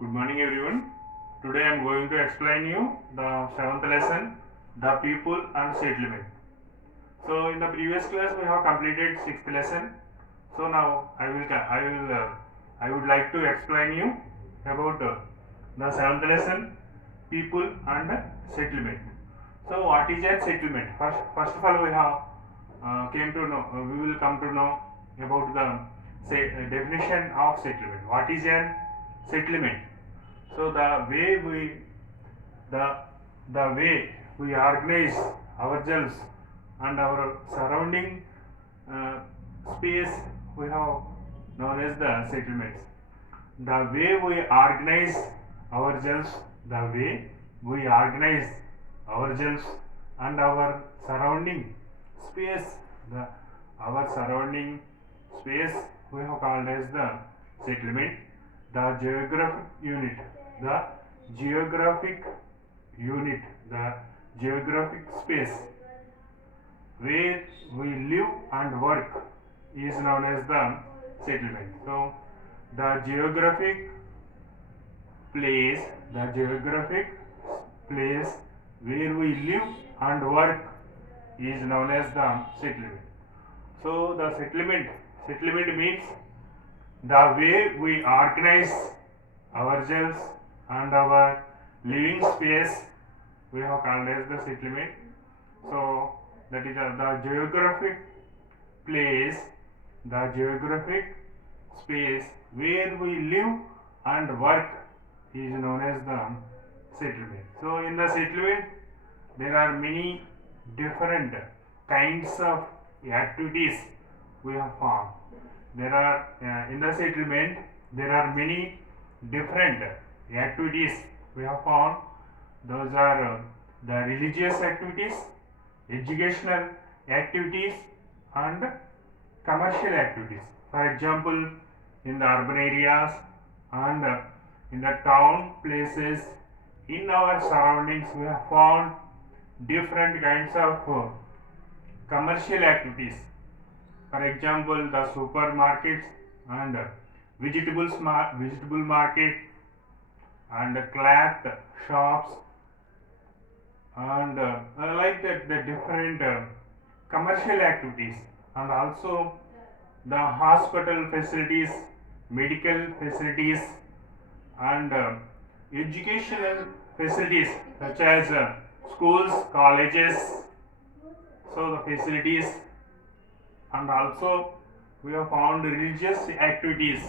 Good morning everyone. Today I am going to explain you the 7th lesson, the people and settlement. So in the previous class we have completed 6th lesson. So now I would like to explain you about the 7th lesson, people and settlement. So what is a settlement? First of all we have came to know we will come to know about the definition of settlement. What is a settlement? So the the way we organize ourselves and our surrounding uh, space we have known as the settlements. The way we organize ourselves, the way we organize ourselves and our surrounding space, the our surrounding space we have called as the settlement. The geographic unit, the geographic the geographic space where we live and work is known as the settlement. So the geographic place where we live and work is known as the settlement. So the settlement means the way we organize ourselves and our living space we have called as the settlement. So that is the geographic place, the geographic space where we live and work is known as the settlement. So in the settlement there are many different kinds of activities we have found. There are in the settlement there are many different activities we have found. Those are the religious activities, educational activities and commercial activities. For example, in the urban areas and in the town places, in our surroundings we have found different kinds of commercial activities. For example, the supermarkets and vegetable market and cloth shops and like that the different commercial activities, and also the hospital facilities, medical facilities and educational facilities such as schools, colleges. So the facilities, and also we have found religious activities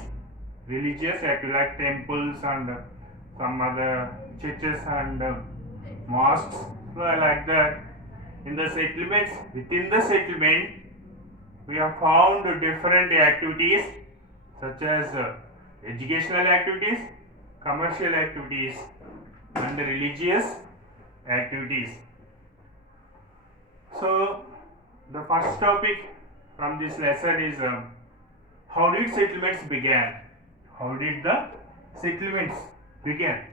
like temples and some other churches and mosques. So like that in the settlements, within the settlement we have found different activities such as educational activities, commercial activities and religious activities. So the first topic from this lesson is how did settlements began? How did the settlements began?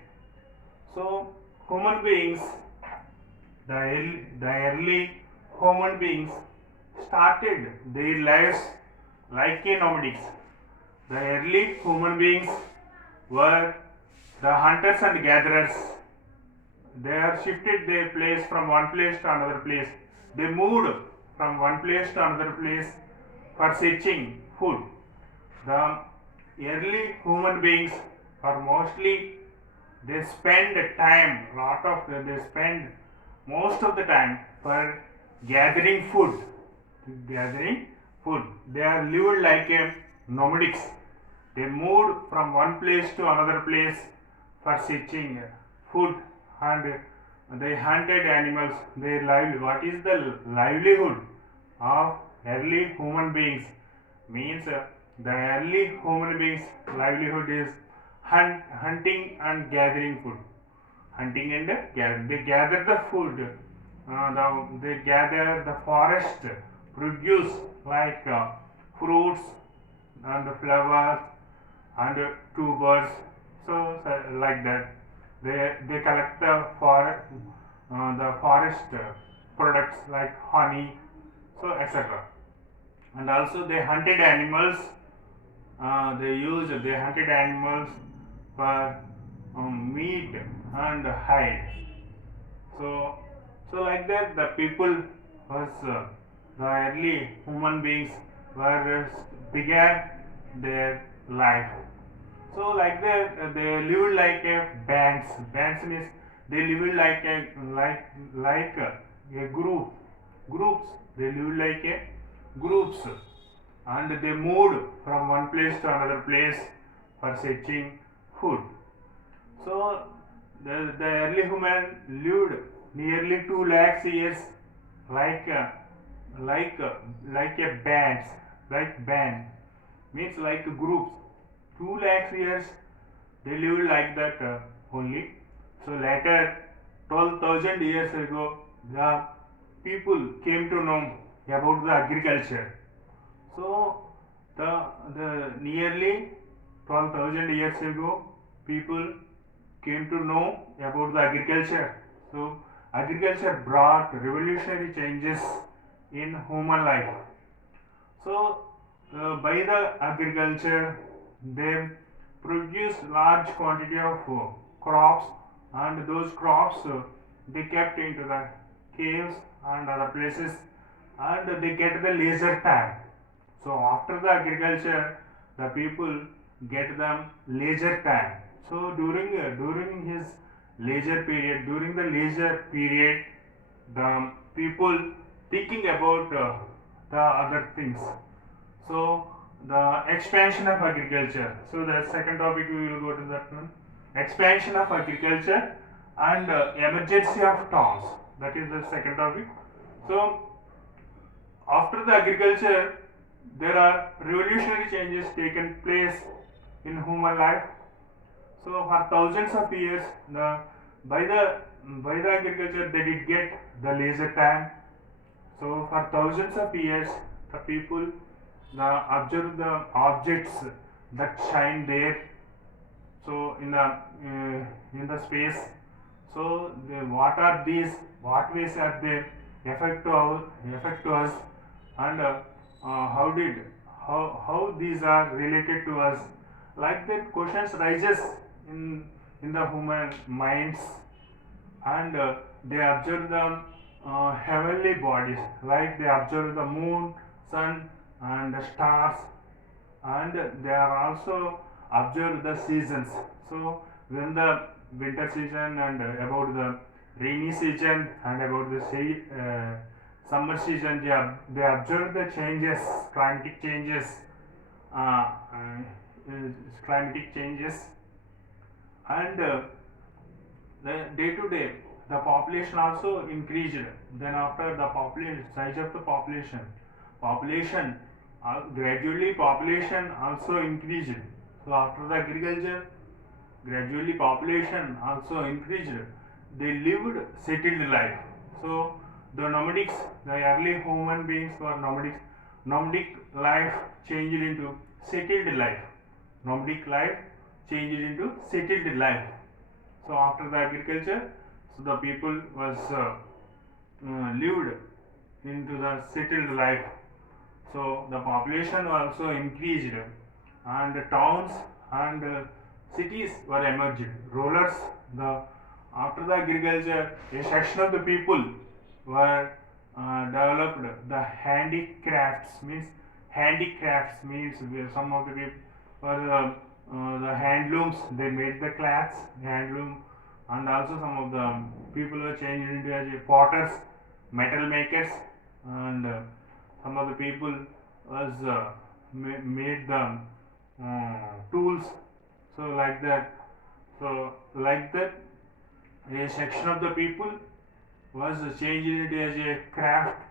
So human beings, the early human beings started their lives like a nomadics. The early human beings were the hunters and gatherers. They are shifted their place from one place to another place. They moved from one place to another place for searching food. The early human beings are mostly they spend most of the time for gathering food. They are lived like a nomadics. They moved from one place to another place for searching food, and they hunted animals. What is the livelihood of early human beings? Means the early human beings' livelihood is hunting and gathering food. Hunting and gathering. They gather the food. They gather the forest produce like fruits and flowers and tubers. So like that, they collect the forest products like honey, so etc. And also they hunted animals. They hunted animals for meat and hide. So, so like that, the people was the early human beings were began their life. So like that, they lived like a bands. Bands means they lived like a group. Groups. They lived like a groups, and they moved from one place to another place for searching food. So the early human lived nearly 2 lakhs years like uh, like uh, like a bands, like band means like groups. 2 lakhs years they lived like that only. So later, 12,000 years ago, the people came to know about the agriculture. So the nearly 12,000 years ago, people came to know about the agriculture. So agriculture brought revolutionary changes in human life. So by the agriculture, they produce large quantity of crops, and those crops they kept into the caves and other places, and they get the leisure time. So after the agriculture, the people get them leisure time. So during his leisure period, the people thinking about the other things. So the expansion of agriculture. So the second topic we will go to that one. Expansion of agriculture and emergency of towns. That is the second topic. So after the agriculture, there are revolutionary changes taken place in human life. So for thousands of years, by the by the agriculture they did get the leisure time. So for thousands of years, the people observe the objects that shine there. So in the space. So what are these? What ways are they affect to us? And how did how these are related to us? Like that, questions rises in in the human minds, and they observe the heavenly bodies, like they observe the moon, sun, and the stars, and they are also observe the seasons. So when the winter season, and about the rainy season, and about the summer season, they observe the changes, climatic changes, uh, uh, climatic changes, and the day to day the population also increased. Then after the population size of the population gradually population also increased. So after the agriculture, gradually population also increased. They lived settled life. So the nomadics, the early human beings were nomadics. Nomadic life changed into settled life. Nomadic life changed into settled life. So after the agriculture, so the people was lived into the settled life. So the population also increased, and the towns and cities were emerged. Rulers, the after the agriculture, a section of the people were developed the handicrafts. Means where some of the people were the handlooms. They made the cloths, handloom, and also some of the people were changed into as potters, metal makers, and some of the people was made the tools. So like that, a section of the people was changed into as a craft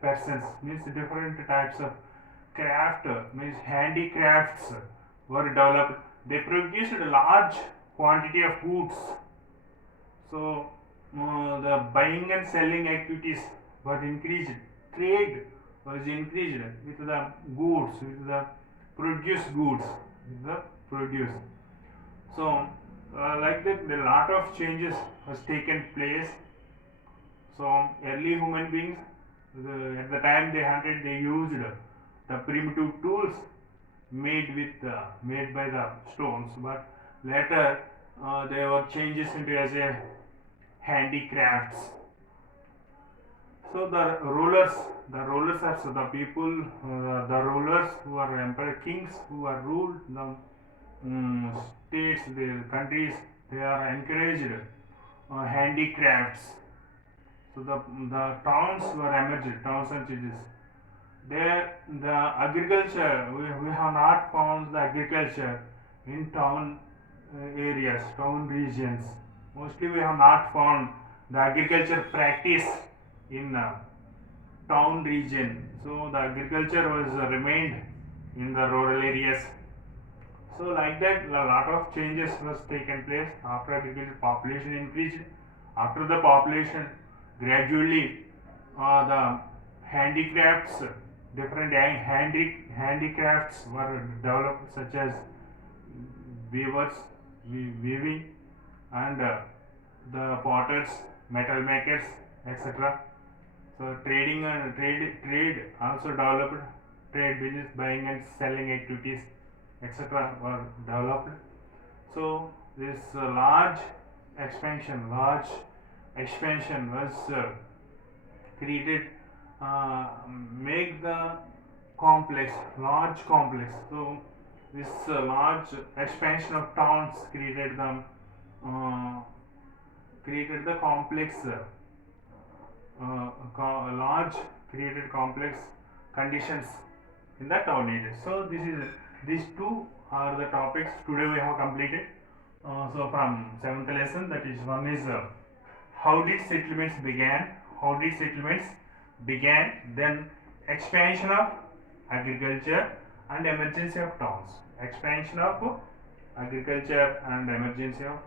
persons means different types of craft, means handicrafts were developed. They produced a large quantity of goods. So the buying and selling activities were increased. Trade was increased with the goods, with the produced goods, with the produce. So like that, a lot of changes has taken place. So early human beings, at the time they hunted, they used the primitive tools made by the stones, but later they were changes into as a handicrafts. So the rulers are so the people, the rulers who are emperor kings who are ruled the states, the countries, they are encouraged handicrafts. So the towns were emerged, towns and cities. There, the agriculture, we have not found the agriculture in town areas, town regions. Mostly we have not found the agriculture practice in town region. So the agriculture was remained in the rural areas. So like that, a lot of changes was taken place after agriculture. Population increased. After the population, gradually the handicrafts, different handicrafts were developed, such as weavers, weaving, and the potters, metal makers, etc. So trading and trade also developed. Trade business, buying and selling activities, etc. were developed. So this large expansion was created, make the large complex. So this large expansion of towns uh, created the complex, large created complex conditions in the town areas. So these two are the topics today we have completed. So from seventh lesson, that is one is how did settlements began, then expansion of agriculture and emergency of towns. Expansion of agriculture and emergency of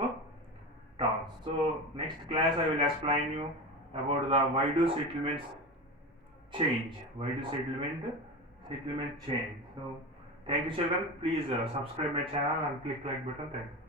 towns. So next class I will explain you about the why do settlements change. Why do settlement change? So thank you children. Please subscribe my channel and click like button. Thank you.